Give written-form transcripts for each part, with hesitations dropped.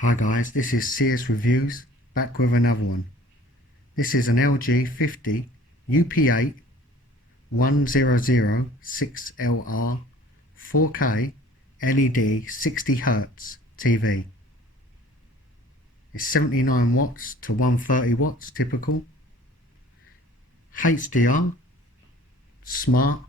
Hi guys, this is CS Reviews, back with another one. This is an LG 50UP81006LR 4K LED 60Hz TV. It's 79 watts to 130 watts typical. HDR, smart,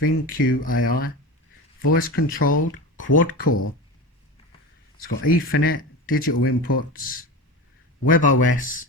ThinQ AI, voice controlled, quad core. It's got Ethernet, digital inputs, WebOS,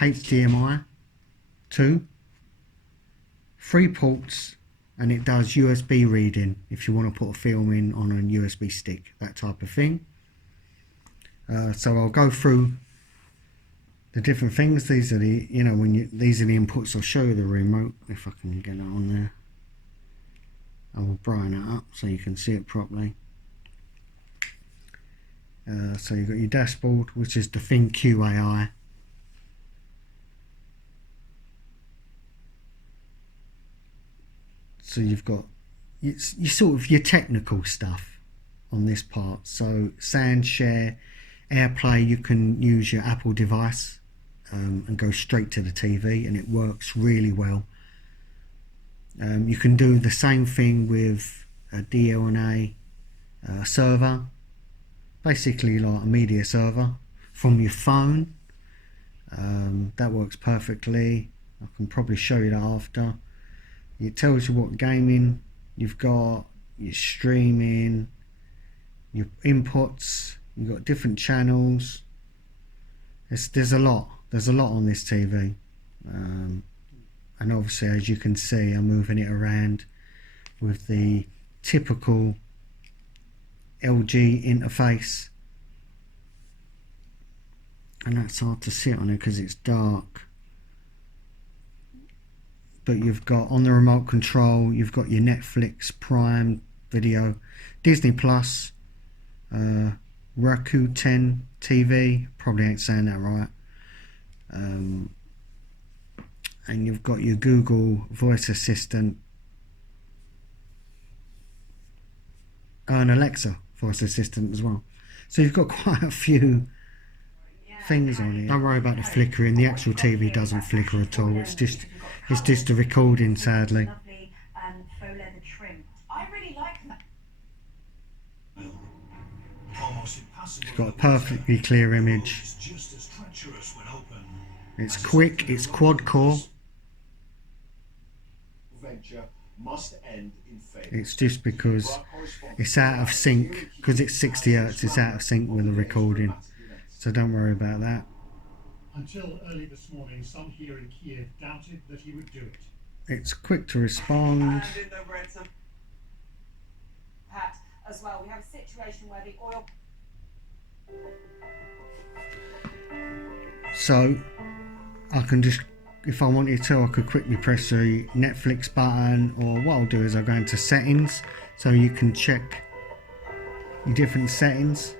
HDMI 2, 3 ports, and it does USB reading if you want to put a film in on a USB stick, that type of thing. So I'll go through the different things. These are the, these are the inputs. I'll show you the remote if I can get it on there. I will brighten it up so you can see it properly. So you've got your dashboard, which is the ThinQ AI. So you've got you sort of your technical stuff on this part. So sound share, AirPlay, you can use your Apple device and go straight to the TV, and it works really well. You can do the same thing with a DLNA server, basically like a media server from your phone. That works perfectly. I can probably show you that after. It tells you what gaming you've got, your streaming, your inputs. You've got different channels. There's a lot on this TV, and obviously, as you can see, I'm moving it around with the typical LG interface, and that's hard to see on it because it's dark. But you've got, on the remote control, you've got your Netflix, Prime Video, Disney Plus, Rakuten TV, probably ain't saying that right, and you've got your Google voice assistant and Alexa voice assistant as well. So you've got quite a few things on it. Don't worry about the flickering. The actual TV doesn't flicker at all. It's just the recording, sadly. It's got a perfectly clear image. It's quick, it's quad core. It's just because it's out of sync, because it's 60 Hz, it's out of sync with the recording. So don't worry about that. Until early this morning, some here in Kiev doubted that he would do it. It's quick to respond. Pat, as well, we have a situation where the oil. So I can just, if I wanted to, I could quickly press the Netflix button, or what I'll do is I'll go into settings so you can check your different settings.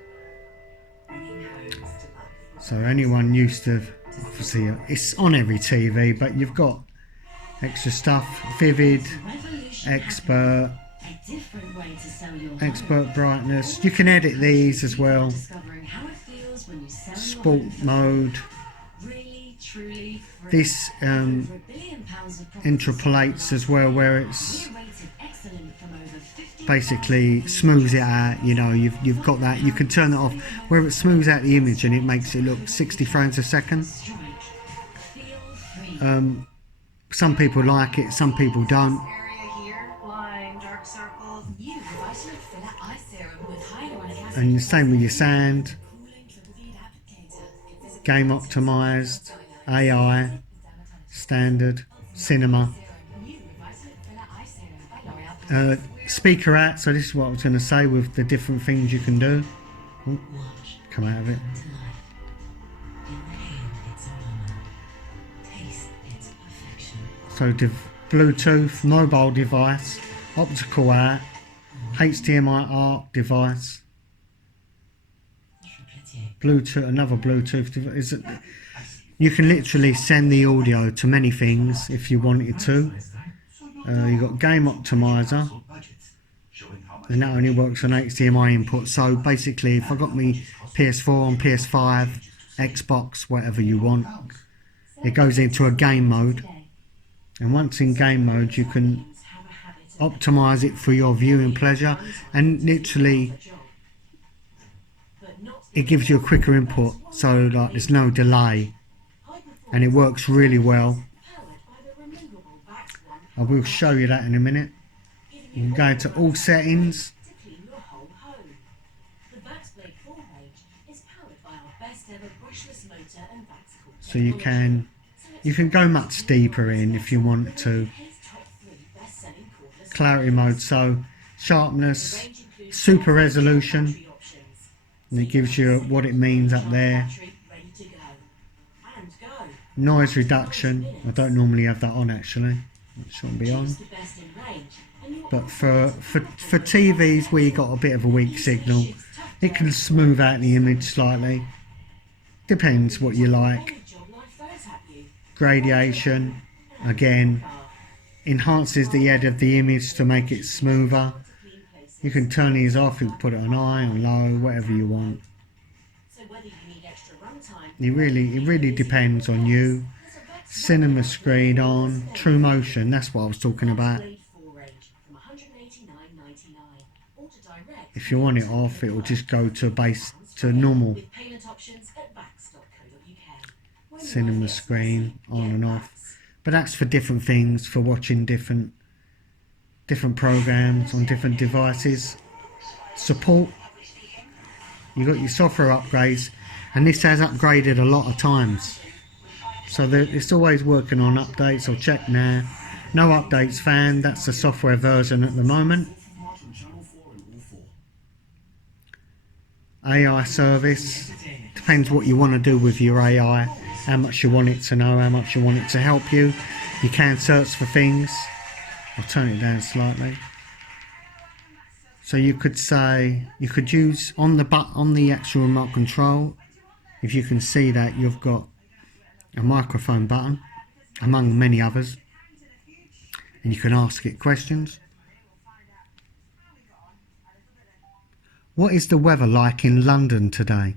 So anyone used to, obviously it's on every TV, but you've got extra stuff: vivid, expert brightness. You can edit these as well. Sport mode. This interpolates as well, where it's basically smooths it out. You've got that. You can turn it off where it smooths out the image and it makes it look 60 frames a second. Some people like it, some people don't. And the same with your sound. Game optimized, AI, standard, cinema. Speaker out, so this is what I was going to say with the different things you can do. Ooh, come out of it. So Bluetooth, mobile device, optical out, HDMI ARC device, Bluetooth, another Bluetooth device. You can literally send the audio to many things if you wanted to. You've got game optimizer, and that only works on HDMI input. So basically, if I got me PS4 and PS5, Xbox, whatever you want, it goes into a game mode, and once in game mode you can optimize it for your viewing pleasure, and literally it gives you a quicker input, so like there's no delay, and it works really well. I will show you that in a minute. You can go into all settings, so you can go much deeper in if you want to. Clarity mode, so sharpness, super resolution, and it gives you what it means up there. Noise reduction, I don't normally have that on actually, it shouldn't be on. But for TVs where you got a bit of a weak signal, it can smooth out the image slightly. Depends what you like. Gradation, again, enhances the edge of the image to make it smoother. You can turn these off, you can put it on high, on low, whatever you want. It really depends on you. Cinema screen on, true motion, that's what I was talking about. If you want it off, it will just go to normal. Cinema screen on and off. But that's for different things, for watching different programs on different devices. Support, you got your software upgrades, and this has upgraded a lot of times, so it's always working on updates. I'll check now. No updates found, that's the software version at the moment. AI service, depends what you want to do with your AI, how much you want it to know, how much you want it to help you. You can search for things. I'll turn it down slightly. So you could say, you could use on the actual remote control, if you can see that, you've got a microphone button among many others, and you can ask it questions. What is the weather like in London today?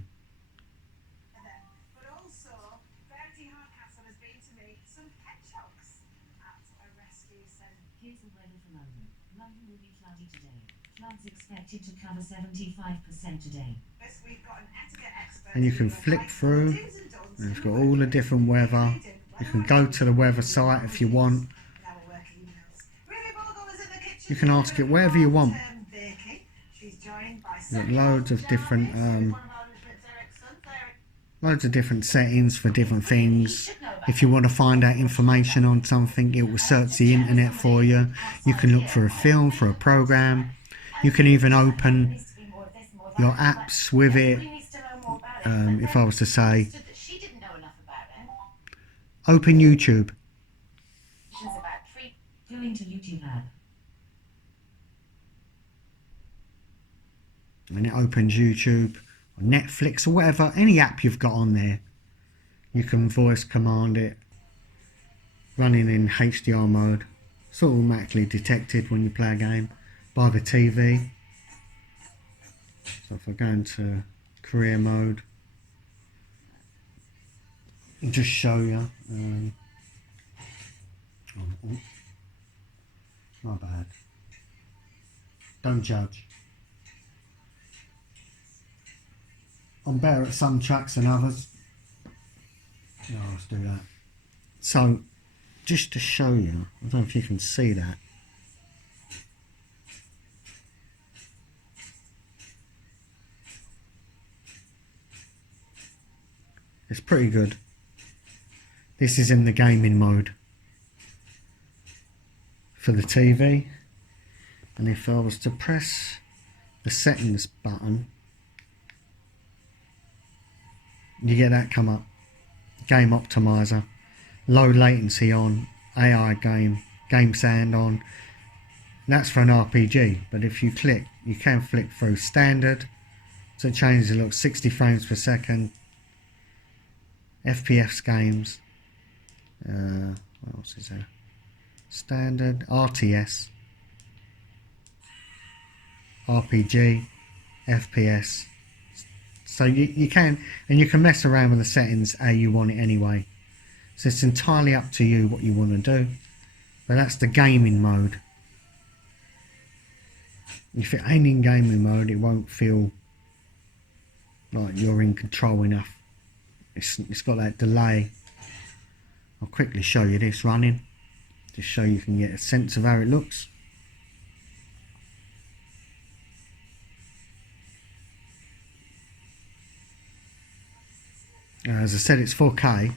Expected to cover 75% today. And you can flick through, and it's got all the different weather. You can go to the weather site if you want. You can ask it whatever you want. You've got loads of different settings for different things. If you want to find out information on something, it will search the internet for you. You can look for a film, for a program. You can even open your apps with it. If I was to say, open YouTube. Going to YouTube app. And it opens YouTube or Netflix or whatever, any app you've got on there. You can voice command it, running in HDR mode. It's automatically detected when you play a game by the TV. So if I go into career mode, and just show you, not bad. Don't judge. I'm better at some tracks than others. No, let's do that. So, just to show you, I don't know if you can see that. It's pretty good. This is in the gaming mode for the TV. And if I was to press the settings button, you get that come up. Game optimizer, low latency on, AI game sound on. That's for an RPG, but if you click, you can flick through standard, so it changes. It looks 60 frames per second. FPS games. What else is there? Standard, RTS. RPG, FPS. So you can, and you can mess around with the settings how you want it anyway. So it's entirely up to you what you want to do. But that's the gaming mode. If it ain't in gaming mode, it won't feel like you're in control enough. It's got that delay. I'll quickly show you this running, just so you can get a sense of how it looks. As I said, it's 4K,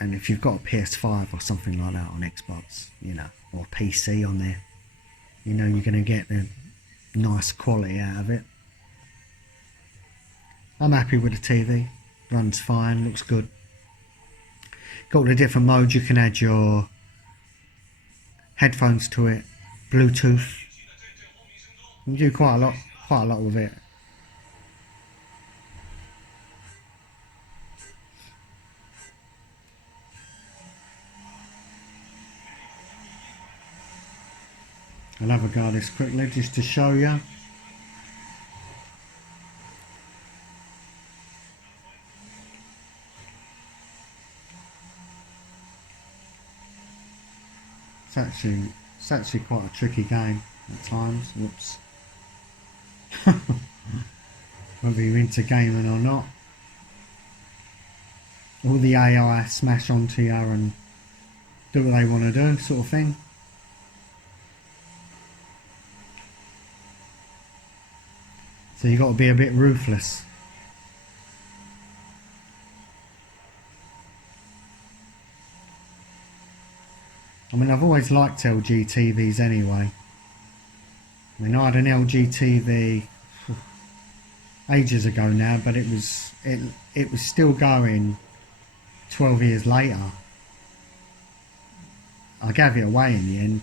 and if you've got a PS5 or something like that on Xbox, you know, or PC on there, you know you're going to get the nice quality out of it. I'm happy with the TV, runs fine, looks good. Got all the different modes. You can add your headphones to it, Bluetooth. You can do quite a lot with it. I'll have a go at this quickly just to show you. It's actually quite a tricky game at times. Whoops. Whether you're into gaming or not. All the AI smash onto you and do what they want to do, sort of thing. So you've got to be a bit ruthless. I mean, I've always liked LG TVs anyway. I mean, I had an LG TV ages ago now, but it was still going 12 years later. I gave it away in the end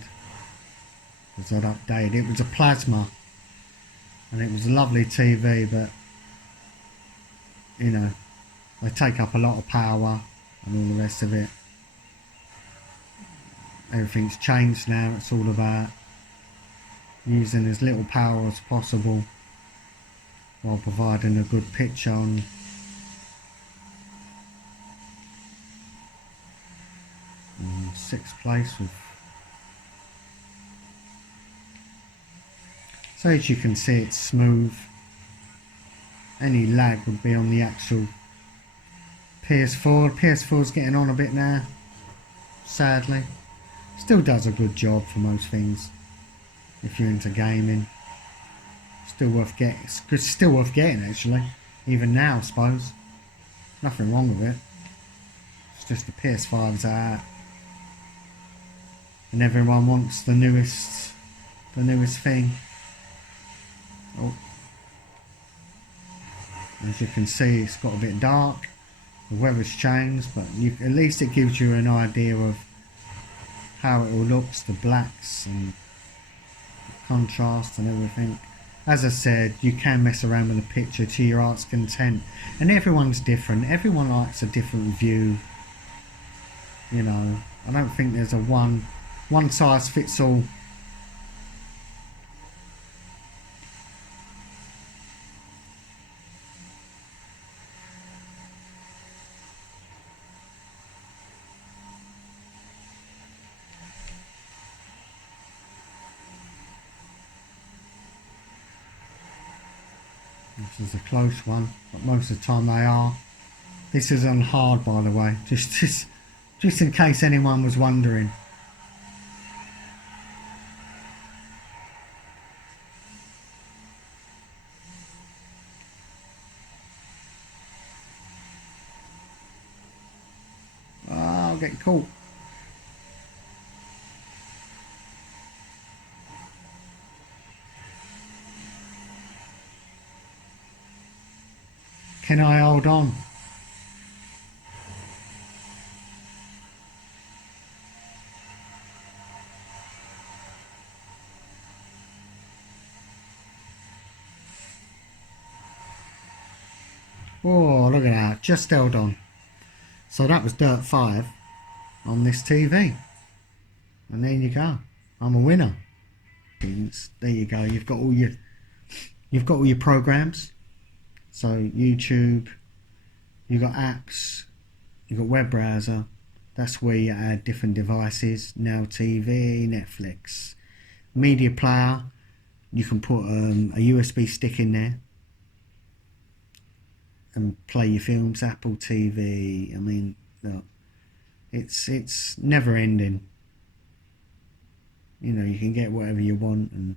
because I'd updated. It was a plasma, and it was a lovely TV, but you know, they take up a lot of power and all the rest of it. Everything's changed now. It's all about using as little power as possible while providing a good picture on sixth place with. So as you can see, it's smooth. Any lag would be on the actual PS4. PS4's getting on a bit now, sadly. Still does a good job for most things. If you're into gaming, still worth getting. It's still worth getting actually, even now I suppose. Nothing wrong with it. It's just the PS5's out, and everyone wants the newest thing. Oh, as you can see, it's got a bit dark. The weather's changed, but at least it gives you an idea of how it all looks, the blacks and the contrast and everything. As I said, you can mess around with the picture to your heart's content, and everyone's different. Everyone likes a different view. You know, I don't think there's a one size fits all. This is a close one, but most of the time they are. This is on hard, by the way, just in case anyone was wondering. Oh, I'll get caught. Can I hold on? Oh, look at that. Just held on. So that was Dirt 5 on this TV. And there you go. I'm a winner. settings, there you go. You've got all your programs. So YouTube, you've got apps, you've got web browser. That's where you add different devices. Now TV, Netflix, media player. You can put a USB stick in there and play your films. Apple TV. I mean, look, it's never ending. You know, you can get whatever you want, and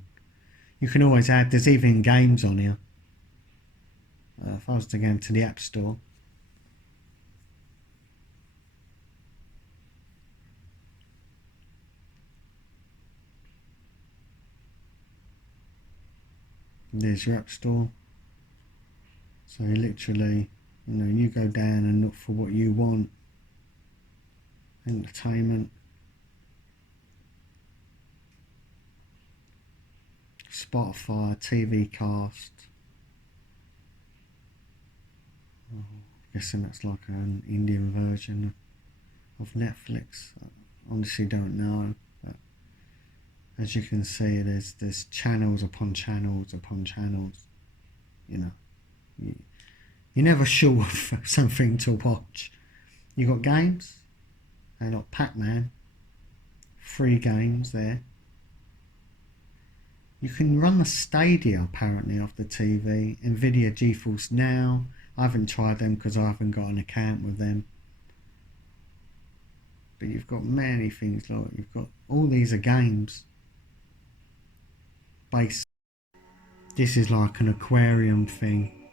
you can always add. There's even games on here. If I was to go into the App Store, there's your App Store. So literally, you know, you go down and look for what you want. Entertainment, Spotify, TV Cast. Oh, I'm guessing that's like an Indian version of Netflix. I honestly don't know. But as you can see, there's channels upon channels upon channels. You know, you're never sure of something to watch. You got games, and like Pac-Man, free games there. You can run the Stadia apparently off the TV. Nvidia GeForce Now. I haven't tried them because I haven't got an account with them. But you've got many things. Like you've got all these are games. Base. This is like an aquarium thing.